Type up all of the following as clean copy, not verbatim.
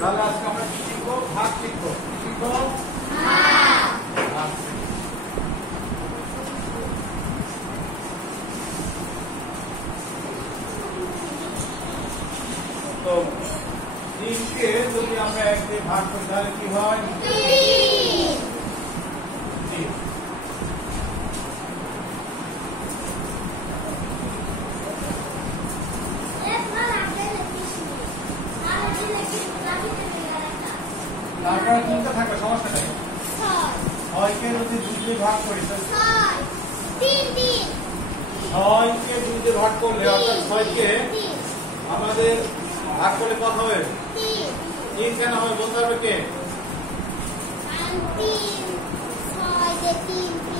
তাহলে আজকে আমরা কি শিখবো? ভাগ শিখবো। কি শিখবো? ভাগ। তো 3 কে যদি আমরা 1 দিয়ে ভাগ করি তাহলে কি হয়? 3। তারপরে কোনটা থাকবে? সমস্যা নেই। 6 কে যদি 2 দিয়ে ভাগ করি তাহলে 6 কে 2 দিয়ে ভাগ করলে অর্থাৎ 6 কে আমাদের ভাগ করলে কত হবে? 3 কেন হবে বলতে হবে কে?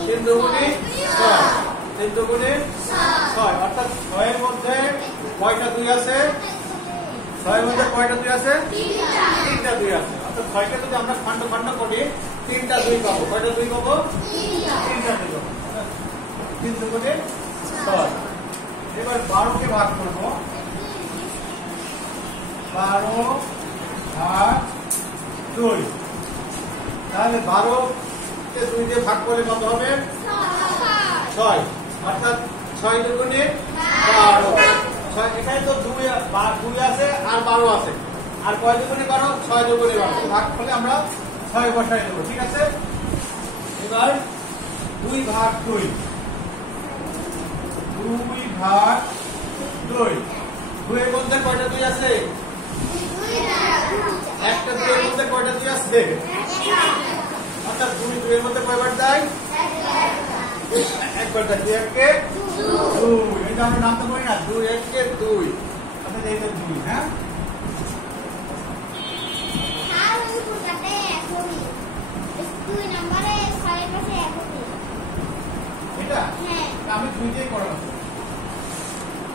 3 দুগুণে 6। 3 দুগুণে 6 অর্থাৎ 6 এর মধ্যে কয়টা 2 আছে? 6 এর মধ্যে কয়টা 2 আছে? 3টা 2 আছে। অর্থাৎ 6 কে যদি আমরা খণ্ড খণ্ড করি 3টা 2 পাবো। কয়টা 2 পাবো? 3টা 2 পাবো। 3 দুগুণে 6। এবার 12 কে ভাগ করব। 12 ভাগ 2। তাহলে 12 কে 2 দিয়ে ভাগ করলে কত হবে? 6। অর্থাৎ 6 দুগুণে 12। 6 এখানে তো 2 আছে আর 12 আছে। আর কয় দুগুণে 12? 6 দুগুণে 12। ভাগ করলে আমরা 6 বসাই দেব। ঠিক আছে? এবার 2 ভাগ 2। 2 ভাগ 2। 2 এর মধ্যে কয়টা 2 আছে? একটা 2 এর মধ্যে কয়টা 2 আছে? অর্থাৎ 2 এর মধ্যে কয়বার যায়? একবার যায়। 2 1 কে 2। এটা আমরা নামতে পারি না। 2 1 কে 2। অর্থাৎ এইটা 2। হ্যাঁ, এটা আমি 2 দিয়ে করাবো।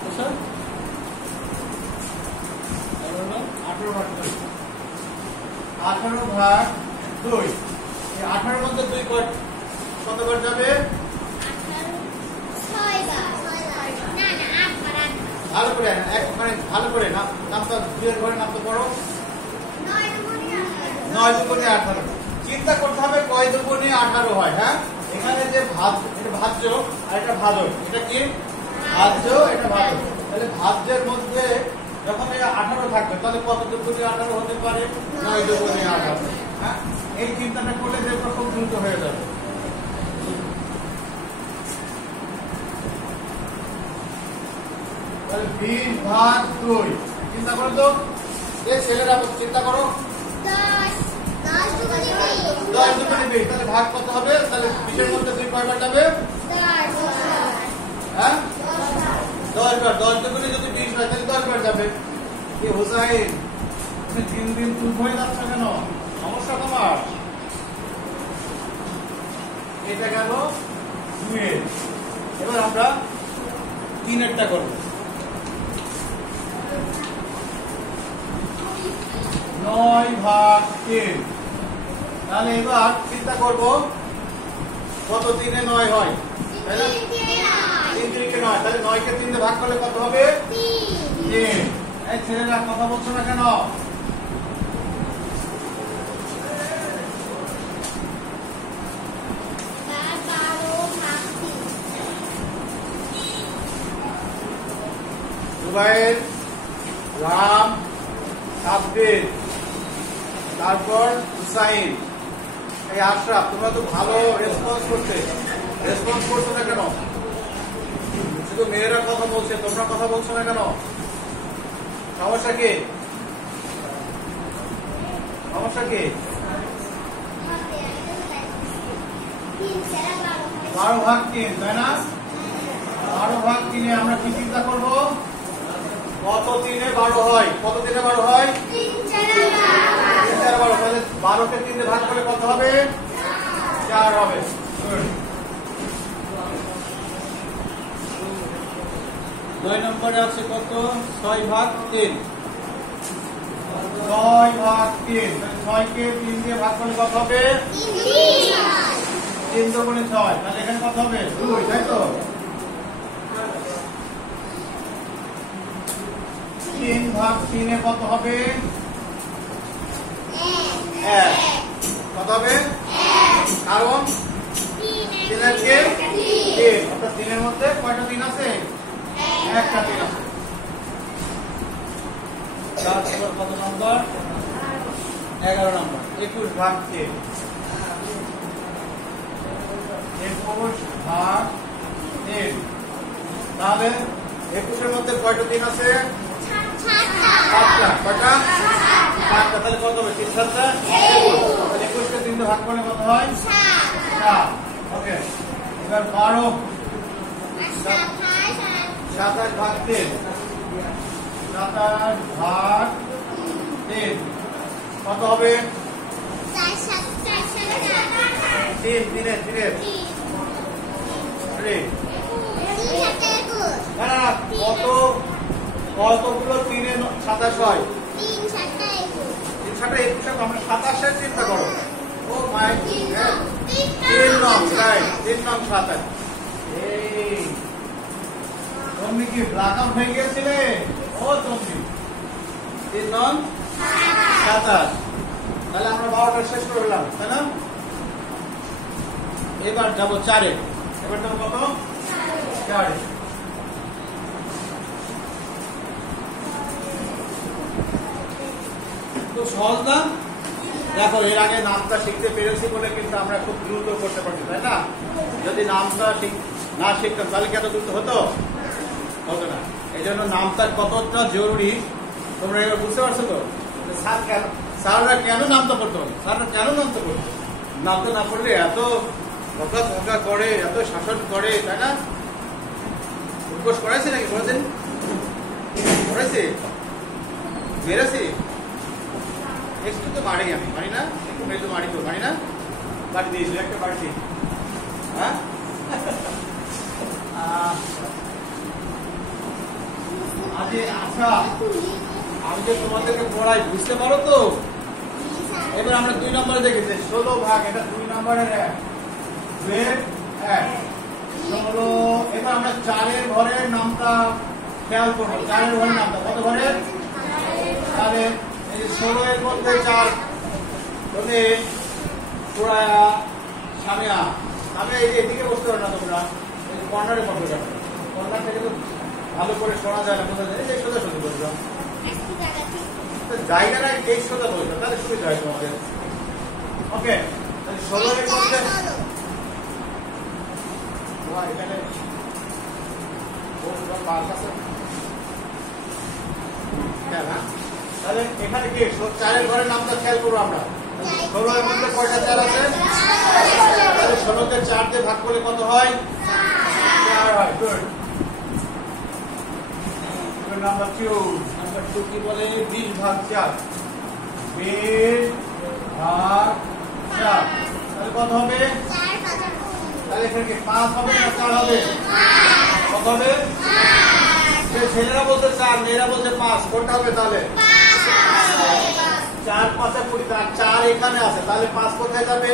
বুঝছো? 18 ভাগ 2। 18 ভাগ 2। এই 18 এর মধ্যে 2 কতবার যাবে? ভালো করে ভালো করে নামটা 2 এর ঘরে নামতে পারো। 9 দুগুণে 18। চিন্তা করতে হবে কয় দুগুণে 18 হয়। হ্যাঁ, এখানে যে এটা ভাজ্য আর এটা ভাজক। এটা কি? ভাজ্য, এটা ভাজক। তাহলে ভাজ্যের মধ্যে যখন 18 থাকবে তাহলে কত দুগুণে 18 হতে পারে? 9 দুগুণে 18। হ্যাঁ, এই চিন্তাটা করলে দেখো খুব দ্রুত হয়ে যাবে। তাহলে 20 ভাগ 2। চিন্তা করো তো, এই ছেলেরা চিন্তা করো। 10 দুগুণে 20। তাহলে ভাগ কত হবে? তাহলে 20 এর মধ্যে 2 কয়বার যাবে? হ্যাঁ, 10 বার। 10 দুগুণে যদি 20 হয় তাহলে 10 বার যাবে। কি হোসাইন, তুমি দিন দিন চুপ হয়ে যাচ্ছ কেন? সমস্যা তোমার? এটা গেল 2 এর। এবার আমরা 3 এরটা করব। 9 ভাগ 3। তাহলে এবার চিন্তা করব কত 3 এ 9 হয়? 3 3 9। তাহলে 9 কে 3 দিয়ে ভাগ করলে কত হবে? 3। এই ছেলেরা কথা বলছো না কেন? জুবাইর, রাম, সাব্বির, তারপর হুসাইন, এই আশরাফ, তোমরা তো ভালো রেসপন্স করছো না কেন? শুধু মেয়েরা কথা বলছে, তোমরা কথা বলছো না কেন? সমস্যা কি? 12 ভাগ 3, তাই না? 12 ভাগ 3 আমরা কি চিন্তা করবো? কত 3 এ 12 হয়? কত 3 এ 12 হয়? 3 4 12। তাহলে 12 কে 3 দিয়ে ভাগ করলে কত হবে? 4 হবে। 9 নম্বরে আছে কত? 6 ভাগ 3। 6 ভাগ 3। 6 কে 3 দিয়ে ভাগ করলে কত হবে? 3 দুগুণে 6। তাহলে এখানে কত হবে? 2, তাই তো? 3 ভাগ 3 এ কত হবে? এক। কত হবে? কারণ 3 এর কে 3, অর্থাৎ 3 এর মধ্যে কয়টা 3 আছে? একটা 3 আছে। তারপর কত নম্বর? 11 নম্বর। 21 ভাগ 3, 21 ভাগ 3। তাহলে 21 এর মধ্যে কয়টা 3 আছে? 7টা। কয়টা? 7টা। তাহলে কত হবে? 3 7টা 21। তাহলে 21 কে 3 দিয়ে ভাগ করলে কত হয়? 7। ওকে, এবার 12 27 ভাগ 3, 27 ভাগ 3 কত হবে? 3 3 না না, কতগুলো 3 এ 27 হয়? 3 7টা 21। আমরা 27 এর চিন্তা করো। ও মাই, 3 নং, রাইট, 3 নং 27। এই তুমি কি ব্ল্যাক আউট হয়ে গিয়েছিলে? ও তুমি 3 নং 27। তাহলে আমরা 12টা শেষ করে ফেললাম, তাই না? এবার যাবো 4 এ। এবার যাবো কত? 4 এ। খুব সহজ না? দেখো, এর আগে নামটা শিখতে পেরেছি বলে কিন্তু আমরা খুব দ্রুত করতে পারছি, তাই না? যদি নামটা না শিখতাম তাহলে কি এত দ্রুত হতো? হতো না। এই জন্য নামটা কতটা জরুরি তোমরা এবার বুঝতে পারছো তো? স্যাররা কেন নামটা পড়তো? স্যাররা কেন নামটা পড়তো? নামটা না পড়লে এত ধোকা করে, এত শাসন করে, তাই না? উপোস করাইছে নাকি? করেছেন? করেছে? মেরেছি? একটু তো মারি, আমি মারি না? একটু মেয়ে তো মারি, তো মারি না? বাড়ি দিয়েছিল একটা বাড়ি। হ্যাঁ, আচ্ছা, আমি যে তোমাদেরকে পড়াই বুঝতে পারো তো? এবার আমরা 2 নম্বরে দেখেছি 16 ভাগ, এটা 2 নম্বরের 1, 16। এবার আমরা 4 এর ঘরের নামটা খেয়াল করবো। 4 এর ঘরের নামটা কত ঘরের? তাহলে এই যে 16 এর মধ্যে 4 মানে পুরায়া সামিয়া। আমি এই যে এদিকে বসতে পারো না তোমরা, এই কর্নারে বসে যাবে। কর্নার থেকে তো ভালো করে শোনা যায় না, বোঝা যায়। এই যে সোজা সোজা বলছো, জায়গা না, এই সোজা বলছো, তাহলে সুবিধা হয় তোমাদের। ওকে, তাহলে 16 এর মধ্যে এখানে তাহলে এখানে কি 4 এর ঘরের নামটা খেয়াল করবো আমরা। 16 এর মধ্যে কয়টা 4 আছে? তাহলে 16 কে 4 দিয়ে ভাগ করলে কত হয়? 4 হয়। গুড। নাম্বার 2 কি বলে? 20 ভাগ 4, 20 ভাগ 4। তাহলে কত হবে? তাহলে এখানে কি 5 হবে না 4 হবে? কত হবে? ছেলেরা বলতে 4, মেয়েরা বলতে 5, কোনটা হবে তাহলে? 4 5 20। 4 এখানে আছে, তাহলে 5 কোথায় যাবে?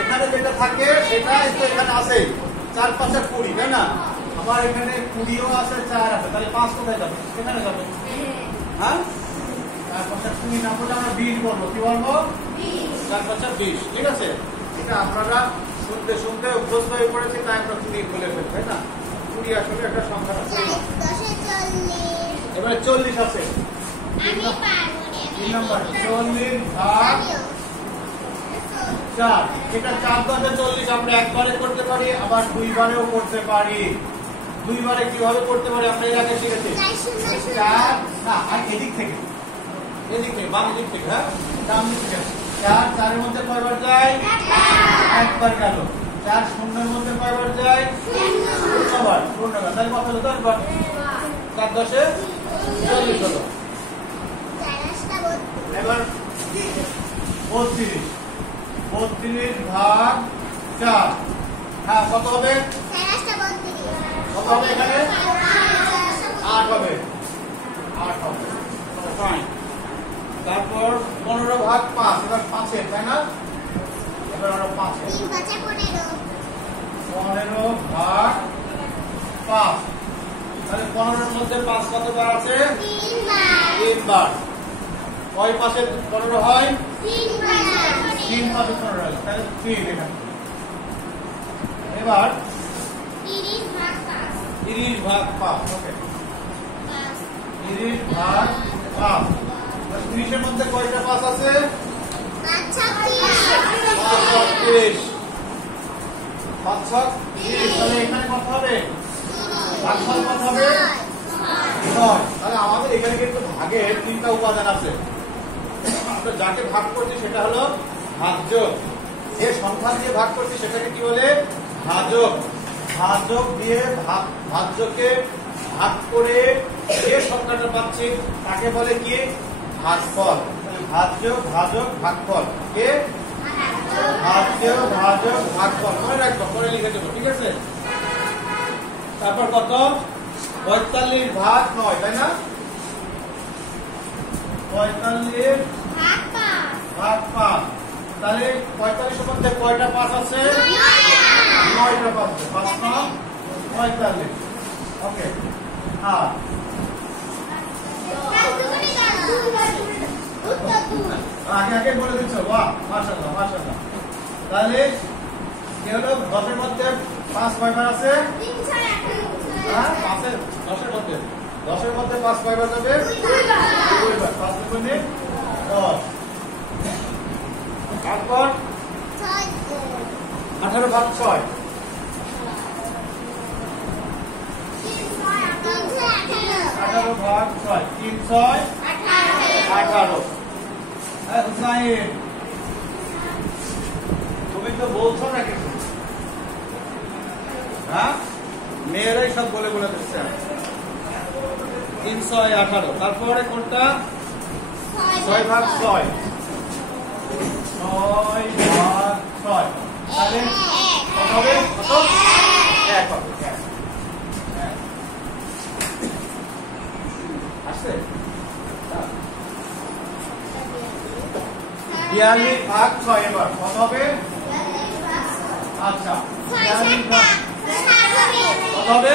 এখানে যেটা থাকে সেটাই তো এখানে আছে। 4 5 20, তাই না? আবার এখানে 20ও আছে, 4 আছে, তাহলে 5 কোথায় যাবে? এখানে যাবে। হ্যাঁ, 4 5 20 না বলে আমরা 20 বলবো। কি বলবো? 4 5 20। ঠিক আছে, এটা আপনারা শুনতে শুনতে অভ্যস্ত হয়ে পড়েছে, তাই আমরা 20 বলে ফেলি, তাই না? 20 আসলে একটা সংখ্যা আছে। এবারে 40 আছে। 3 নম্বর 40 ভাগ 4। এটা 4 10 40 আমরা একবারে করতে পারি, আবার 2 বারেও করতে পারি। 2 বারে কিভাবে করতে পারি আমরা এর আগে শিখেছি। 4 না, আর এদিক থেকে বাম দিক থেকে, হ্যাঁ, ডান দিক থেকে। 4 4 এর মধ্যে কয়বার যায়? একবার গেল। 4 0 এর মধ্যে কয়বার যায়? 0 বার। তাহলে কত হলো? 10 বার। 4 10 40 হলো। এবার 32 ভাগ 4। হ্যাঁ, কত হবে? কত হবে এখানে? 8 হবে। 8 হবে। ফাইন। তারপর 15 ভাগ 5, এবার 5 এর, তাই না? এবার আমরা 5 এর 15 ভাগ 5। তাহলে 15 এর মধ্যে 5 কতবার আছে? 3 বার। 6 5 15 হয় 3 5 15 হয় তাহলে 3 এখানে। এবার 30 ভাগ 5 ওকে 30 ভাগ 5 30 এর মধ্যে কয়টা 5 আছে 5 30 তাহলে এখানে কত হবে ভাগফল কত হবে 6 তাহলে আমাদের এখানে কিন্তু ভাগের 3টা উপাদান আছে আমরা যাকে ভাগ করছি সেটা হলো ভাজ্য যে সংখ্যা দিয়ে ভাগ করছি সেটাকে কি বলে ভাজক ভাজক দিয়ে ভাজ্যকে ভাগ করে যে সংখ্যাটা পাচ্ছি তাকে বলে কি ভাগফল ভাজ্য ভাজক ভাগফল কে ভাজ্য ভাজক ভাগফল মনে রাখবো পরে লিখে দেবো ঠিক আছে তারপর কত 45 ভাগ 9 তাই না 45 ভাগ 5 তাহলে 45 এর মধ্যে কয়টা 5 আছে 9টা 5 আছে 5 9 45 ওকে আর আগে বলে দিচ্ছ বাহ মাশাআল্লাহ মাশাআল্লাহ তাহলে কি হলো 10 এর মধ্যে 5 কয়বার আছে হ্যাঁ 5 এর 10 এর মধ্যে 10 এর মধ্যে 5 কয়বার যাবে 2 বার 5 দুগুণে 10 তারপর 18 ভাগ 6 18 ভাগ 6 3 6 18 হুসাইন তুমি তো বলছো না কিছু হ্যাঁ মেয়েরাই সব বলে বলে দিচ্ছে 318 তারপরে কোনটা 6 ভাগ 6 6 ভাগ 6 তাহলে কত হবে কত 1 হবে আসছে 42 ভাগ 6 এবার কত হবে আচ্ছা 42 ভাগ কত হবে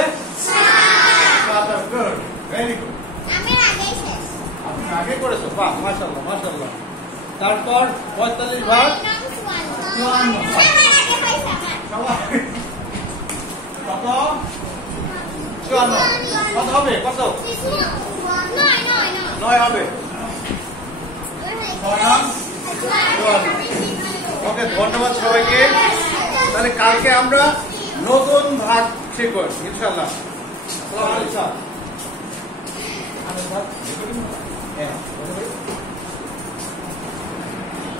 7 গুড ভেরি গুড আপনি আগে করেছো বাহ মাশাআল্লাহ মাশাআল্লাহ তারপর 45 ভাগ 54 কত 54 কত হবে কত 9 হবে ওকে ধন্যবাদ সবাইকে তাহলে কালকে আমরা নতুন ভাগ শিখব ইনশাআল্লাহ আসসালামু আলাইকুম